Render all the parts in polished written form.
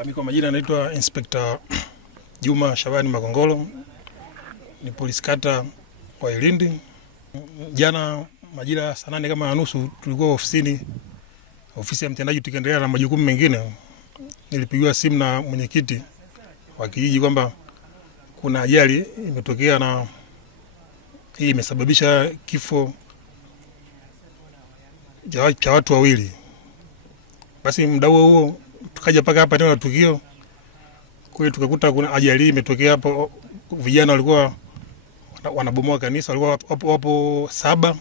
Mimi kwa majina naitwa Inspector Juma Shabani Makongolo, ni polisi kata wa Ilindi. Jana majira saa 8 kama nusu tulikuwa ofisi ya mtendaji tukiendelea na majukumu mengine. Nilipigiwa simu na mwenyekiti wa kijiji kwamba kuna ajali imetokea na hii imesababisha kifo cha watu wawili. Basi muda huo tukaja paka hapa tena tukio. Kwa tukakuta kuna ajali imetokea hapo. Vijana walikuwa wanabomoa kanisa, walikuwa wapo 7.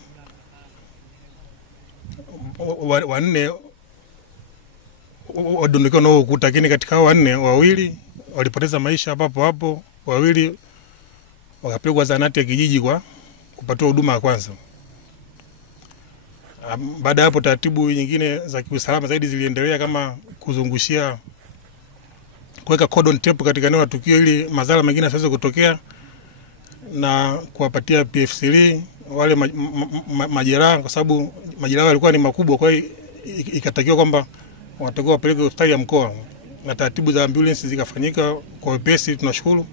Wanne wadondokewa na ukuta, lakini katika hao 4 wawili walipoteza maisha hapo. Wawili wakapelekwa zahanati ya kijiji kwa kupatiwa huduma ya kwanza. Baada hapo taratibu nyingine za kiusalama zaidi ziliendelea, kama kuzungushia, kuweka cordon tape katika eneo la tukio ili madhara mengine yasiweze kutokea, na kuwapatia PF3 wale majeraha, kwa sababu majeraha yalikuwa ni makubwa. Kwa hiyo ikatakiwa kwamba watakuwa wapeleke hospitali ya mkoa, na taratibu za ambulance zikafanyika kwa wepesi. Tunashukuru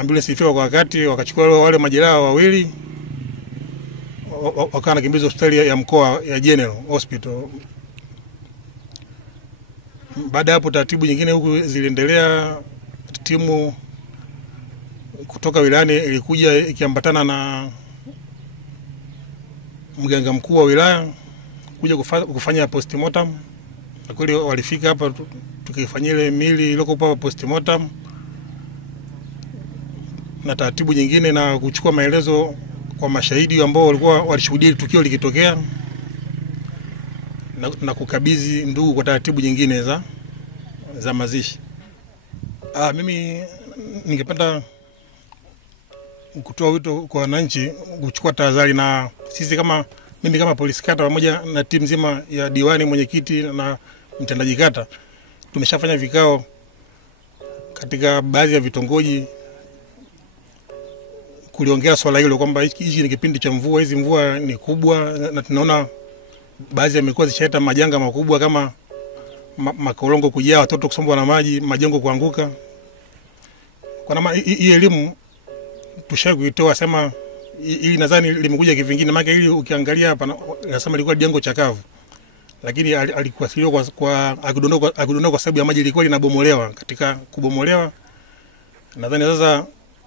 ambulance ilifika kwa wakati, wakachukua wale majeraha wawili wakana kimbizo hospitali ya mkoa ya General Hospital. Baada hapo taratibu nyingine huku ziliendelea. Timu kutoka wilayani ilikuja ikiambatana na mganga mkuu wa wilaya kuja kufanya postmortem. Na kweli walifika hapa tukifanyia ile miili iliyokuwa postmortem na taratibu nyingine, na kuchukua maelezo kwa mashahidi ambao walikuwa walishuhudia tukio likitokea, na kukabidhi ndugu kwa taratibu nyingine za mazishi. Mimi ningependa kutoa wito kwa wananchi kuchukua tahadhari, na sisi mimi kama polisi kata pamoja na timu nzima ya diwani, mwenyekiti na mtendaji kata tumeshafanya vikao katika baadhi ya vitongoji kuliongea swala hilo, kwamba hichi ni kipindi cha mvua, hizi mvua ni kubwa, na tunaona baadhi ya mikoa zishaleta majanga makubwa kama makorongo kujaa, watoto kusombwa na maji, majengo kuanguka. Kwa maana hii elimu tushakuitoa, sema ili nadhani limekuja kivingine, maana ili ukiangalia hapa nasema ilikuwa jengo chakavu, lakini alikuasiliwa kwa akidondoka kwa sababu ya maji ilikuwa linabomolewa. Katika kubomolewa, nadhani sasa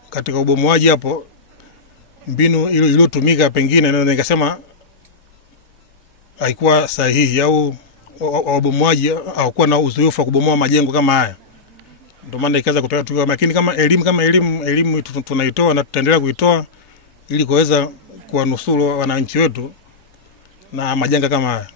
katika ubomoaji hapo mbinu ile iliyotumika pengine na nikasema haikuwa sahihi, au wabomoaji hawakuwa na uzoefu wa kubomoa majengo kama haya. Ndio maana ikaanza kutoa tukio. Lakini kama elimu tunaitoa na tutaendelea kuitoa ili kuweza kuwanusuru wananchi wetu na majanga kama haya.